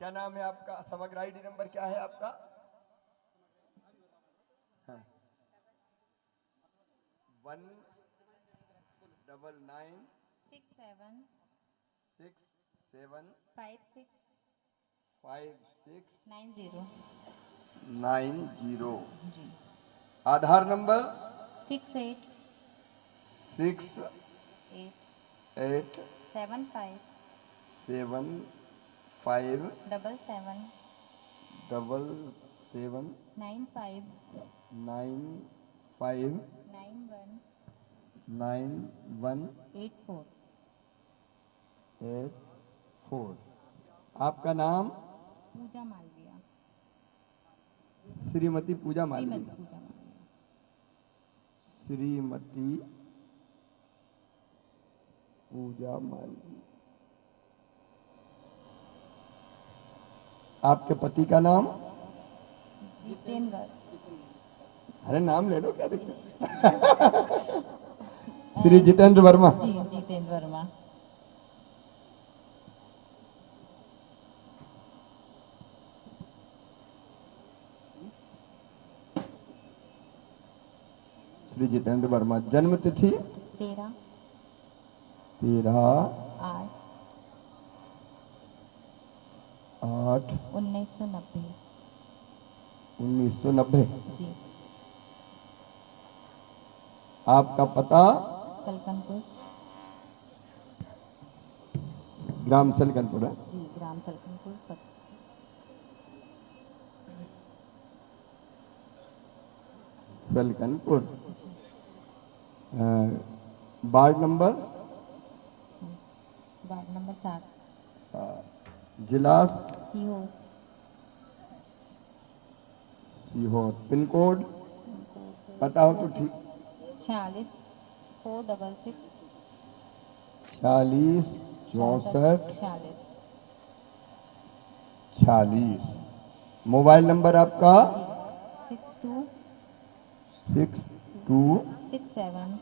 क्या नाम है आपका? समग्र आईडी नंबर क्या है आपका? हाँ। 1996 67 56 90। आधार नंबर 6875 77 9184। आपका नाम? पूजा मालविया। श्रीमती पूजा मालवी। श्रीमती पूजा मालविया। श्रीमती पूजा मालवी। आपके पति का नाम? जितेंद्र। अरे नाम ले लो, क्या दिक्कत है? श्री जितेंद्र वर्मा। जी, जितेंद्र वर्मा। श्री जितेंद्र वर्मा। जन्म तिथि? 13 8 1990। 1990। जी। आपका पता? सलकनपुर। ग्राम सलकनपुर है। जी, ग्राम Salkanpur. Salkanpur. Ward number? Ward number 7। जिला? सीहोर। सीहोर। पिन कोड पता हो तो ठीक। 46 466 46 64 46। 46। मोबाइल नंबर आपका? 62 62 67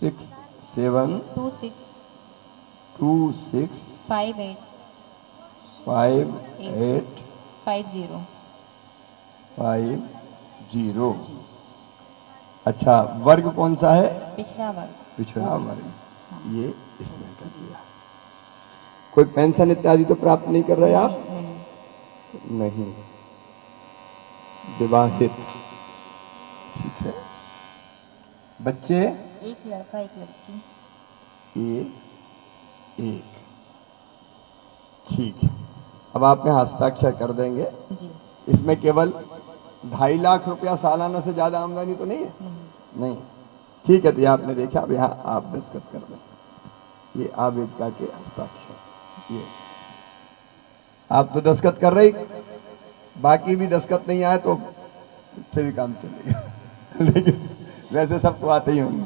67 26 26 58 58 50। 50। जी। अच्छा, वर्ग कौन सा है? पिछड़ा वर्ग। पिछड़ा ओबीसी। वर्ग। हाँ। ये इसमें कर दिया। कोई पेंशन इत्यादि तो प्राप्त नहीं कर रहे आप? नहीं। नहीं। विवाहित। ठीक है। बच्चे? एक लड़का एक लड़की। एक। ठीक है। अब आप में हस्ताक्षर कर देंगे। जी। इसमें केवल 2.5 लाख रुपया सालाना से ज्यादा आमदनी तो नहीं है? नहीं। नहीं। ठीक है, तो ये आपने देखा। अब यहाँ आप दस्तखत कर दें। ये आवेदका के हस्ताक्षर। ये आप तो दस्तखत कर रही, बाकी भी दस्तखत नहीं आए तो फिर भी काम चलेगा। लेकिन वैसे सबको आते ही होंगे।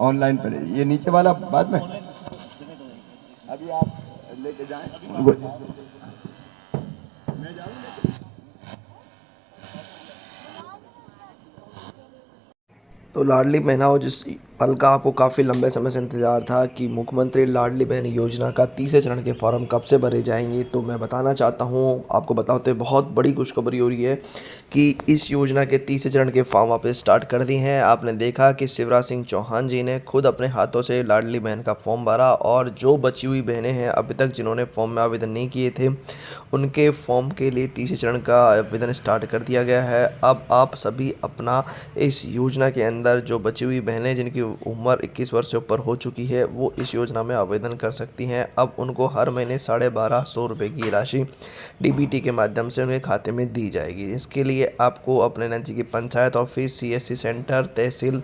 ऑनलाइन पर ये नीचे वाला बाद में। अभी आप लेके जाएं। मैं जाऊँ? तो लाडली बहनाओं, जिस पल का आपको काफ़ी लंबे समय से इंतज़ार था कि मुख्यमंत्री लाडली बहन योजना का तीसरे चरण के फॉर्म कब से भरे जाएंगे, तो मैं बताना चाहता हूँ, आपको बताते बहुत बड़ी खुशखबरी हो रही है कि इस योजना के तीसरे चरण के फॉर्म वापस स्टार्ट कर दिए हैं। आपने देखा कि शिवराज सिंह चौहान जी ने खुद अपने हाथों से लाडली बहन का फॉर्म भरा, और जो बची हुई बहनें हैं अभी तक जिन्होंने फॉर्म में आवेदन नहीं किए थे, उनके फॉर्म के लिए तीसरे चरण का आवेदन स्टार्ट कर दिया गया है। अब आप सभी अपना इस योजना के अंदर जो बची हुई बहनें जिनकी उम्र 21 वर्ष से ऊपर हो चुकी है, वो इस योजना में आवेदन कर सकती हैं। अब उनको हर महीने 1250 रुपये की राशि डीबीटी के माध्यम से उनके खाते में दी जाएगी। इसके लिए आपको अपने नज़दीकी पंचायत ऑफिस, सीएससी सेंटर, तहसील,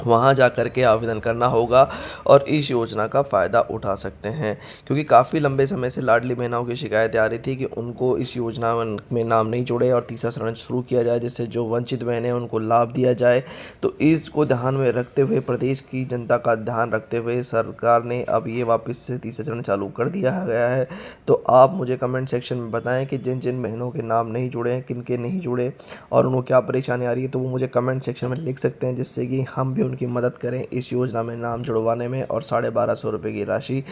वहाँ जा कर के आवेदन करना होगा और इस योजना का फ़ायदा उठा सकते हैं। क्योंकि काफ़ी लंबे समय से लाडली बहनों की शिकायतें आ रही थी कि उनको इस योजना में नाम नहीं जुड़े और तीसरा चरण शुरू किया जाए, जिससे जो वंचित बहनें हैं उनको लाभ दिया जाए। तो इसको ध्यान में रखते हुए, प्रदेश की जनता का ध्यान रखते हुए, सरकार ने अब ये वापस से तीसरा चरण चालू कर दिया गया है। तो आप मुझे कमेंट सेक्शन में बताएं कि जिन जिन बहनों के नाम नहीं जुड़े हैं, किन के नहीं जुड़े और उनको क्या परेशानी आ रही है, तो वो मुझे कमेंट सेक्शन में लिख सकते हैं, जिससे कि हम भी उनकी मदद करें इस योजना में नाम जुड़वाने में और 1250 रुपये की राशि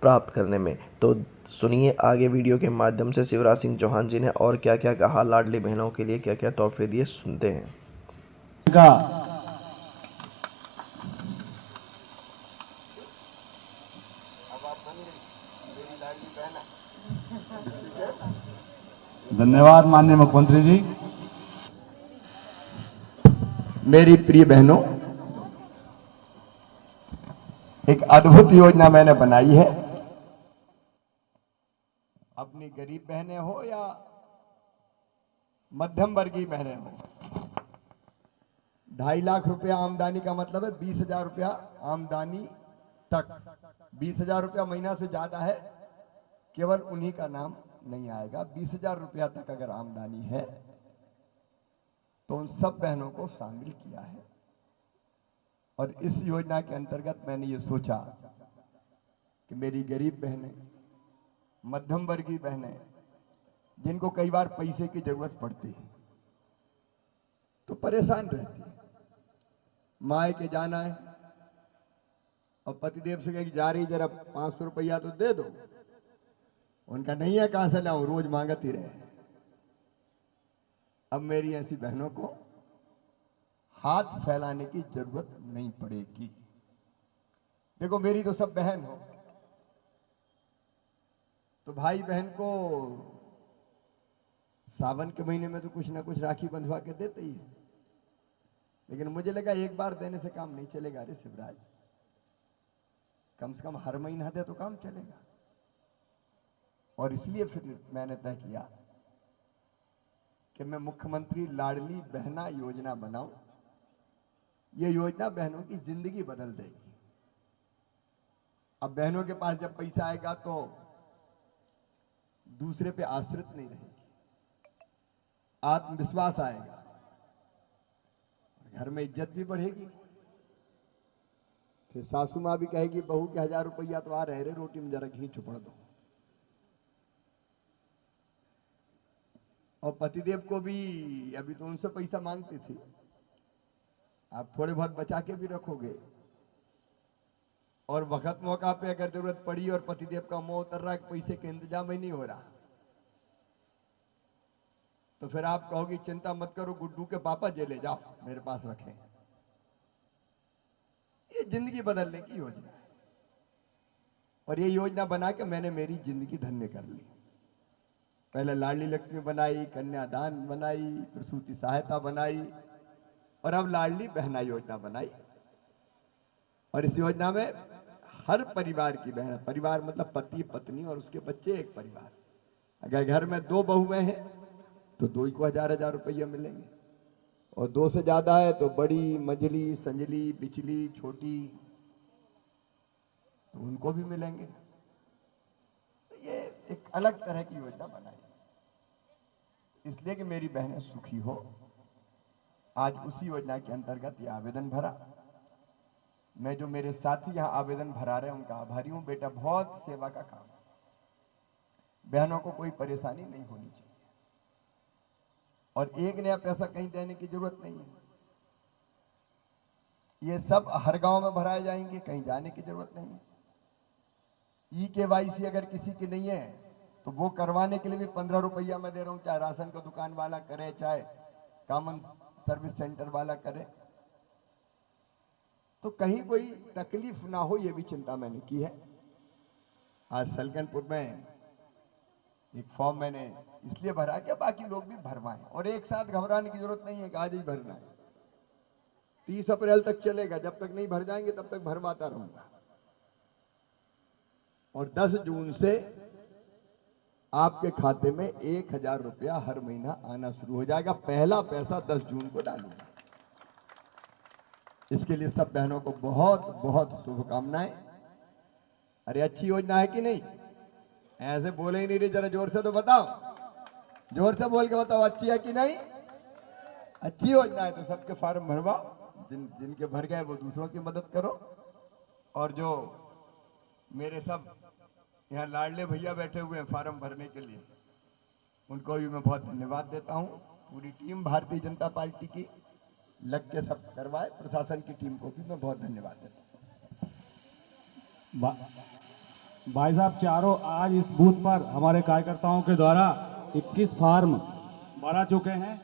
प्राप्त करने में। तो सुनिए आगे वीडियो के माध्यम से शिवराज सिंह चौहान जी ने और क्या क्या कहा, लाडली बहनों के लिए क्या क्या तोहफे दिए, सुनते हैं। का धन्यवाद माननीय मुख्यमंत्री जी। मेरी प्रिय बहनों, एक अद्भुत योजना मैंने बनाई है। अपनी गरीब बहनें हो या मध्यम वर्गीय बहनें हो, 2.5 लाख रुपया आमदनी का मतलब है 20,000 रुपया आमदनी तक। 20,000 रुपया महीना से ज्यादा है, केवल उन्हीं का नाम नहीं आएगा। 20,000 रुपया तक अगर आमदनी है तो उन सब बहनों को शामिल किया है। और इस योजना के अंतर्गत मैंने ये सोचा कि मेरी गरीब बहनें, मध्यम वर्गीय बहनें, जिनको कई बार पैसे की जरूरत पड़ती है तो परेशान रहती है, माए के जाना है और पतिदेव से कहे कि जा रही जरा 500 रुपया तो दे दो, उनका नहीं है कहां से लाऊं, रोज मांगती रहे। अब मेरी ऐसी बहनों को हाथ फैलाने की जरूरत नहीं पड़ेगी। देखो मेरी तो सब बहन हो, तो भाई बहन को सावन के महीने में तो कुछ ना कुछ राखी बंधवा के देते ही है, लेकिन मुझे लगा एक बार देने से काम नहीं चलेगा। अरे शिवराज, कम से कम हर महीना दे तो काम चलेगा। और इसलिए फिर मैंने तय किया कि मैं मुख्यमंत्री लाडली बहना योजना बनाऊं। यह योजना बहनों की जिंदगी बदल देगी। अब बहनों के पास जब पैसा आएगा तो दूसरे पे आश्रित नहीं रहेगी, आत्मविश्वास आएगा, घर में इज्जत भी बढ़ेगी। फिर सासू माँ भी कहेगी बहू के 1000 रुपया तो आ रहे रे, रोटी में जरा घी छुपड़ दो। और पतिदेव को भी, अभी तो उनसे पैसा मांगती थी, आप थोड़े बहुत बचा के भी रखोगे और वक्त मौका पे अगर जरूरत पड़ी और पतिदेव का मुंह उतर रहा है, पैसे के इंतजाम ही नहीं हो रहा, तो फिर आप कहोगी चिंता मत करो, गुड्डू के पापा जे ले जाओ, मेरे पास रखें। ये जिंदगी बदलने की योजना है और ये योजना बना के मैंने मेरी जिंदगी धन्य कर ली। पहले लाडली लक्ष्मी बनाई, कन्यादान बनाई, प्रसूति सहायता बनाई और अब लाडली बहना योजना बनाई। और इस योजना में हर परिवार की बहन, परिवार मतलब पति पत्नी और उसके बच्चे एक परिवार, अगर घर में 2 बहुएं हैं तो 2 को 1000 रुपया मिलेंगे, और 2 से ज्यादा है तो बड़ी, मंझली, संजली, बिचली, छोटी, तो उनको भी मिलेंगे। तो ये एक अलग तरह की योजना बनाई इसलिए कि मेरी बहनें सुखी हो। आज उसी योजना के अंतर्गत ये आवेदन भरा। मैं जो मेरे साथी यहाँ आवेदन भरा रहे हैं उनका आभारी हूँ। बेटा बहुत सेवा का काम है, बहनों को कोई परेशानी नहीं होनी चाहिए और एक नया पैसा कहीं देने की जरूरत नहीं है। ये सब हर गांव में भराए जाएंगे, कहीं जाने की जरूरत नहीं है। EKYC अगर किसी की नहीं है तो वो करवाने के लिए भी 15 रुपया मैं दे रहा हूं, चाहे राशन का दुकान वाला करे, चाहे कॉमन सर्विस सेंटर वाला करे, तो कहीं कोई तकलीफ ना हो, ये भी चिंता मैंने की है। आज सलकनपुर में एक फॉर्म मैंने इसलिए भरा कि बाकी लोग भी भरवाएं और एक साथ घबराने की जरूरत नहीं है कि आज ही भरना है। 30 अप्रैल तक चलेगा, जब तक नहीं भर जाएंगे तब तक भरवाता रहूंगा। और 10 जून से आपके खाते में 1000 रुपया हर महीना आना शुरू हो जाएगा। पहला पैसा 10 जून को डालूंगा। इसके लिए सब बहनों को बहुत बहुत शुभकामनाएं। अरे अच्छी योजना है कि नहीं? ऐसे बोले ही नहीं रही, जरा जोर से तो बताओ, जोर से बोल के बताओ अच्छी है कि नहीं? अच्छी योजना है तो सबके फॉर्म भरवाओ, जिनके भर गए वो दूसरों की मदद करो। और जो मेरे सब यहाँ लाडले भैया बैठे हुए हैं फॉर्म भरने के लिए, उनको भी मैं बहुत धन्यवाद देता हूँ। पूरी टीम भारतीय जनता पार्टी की लग के सब करवाए। प्रशासन की टीम को भी मैं बहुत धन्यवाद देता हूं। भाई साहब चारों आज इस बूथ पर हमारे कार्यकर्ताओं के द्वारा 21 फार्म भरा चुके हैं।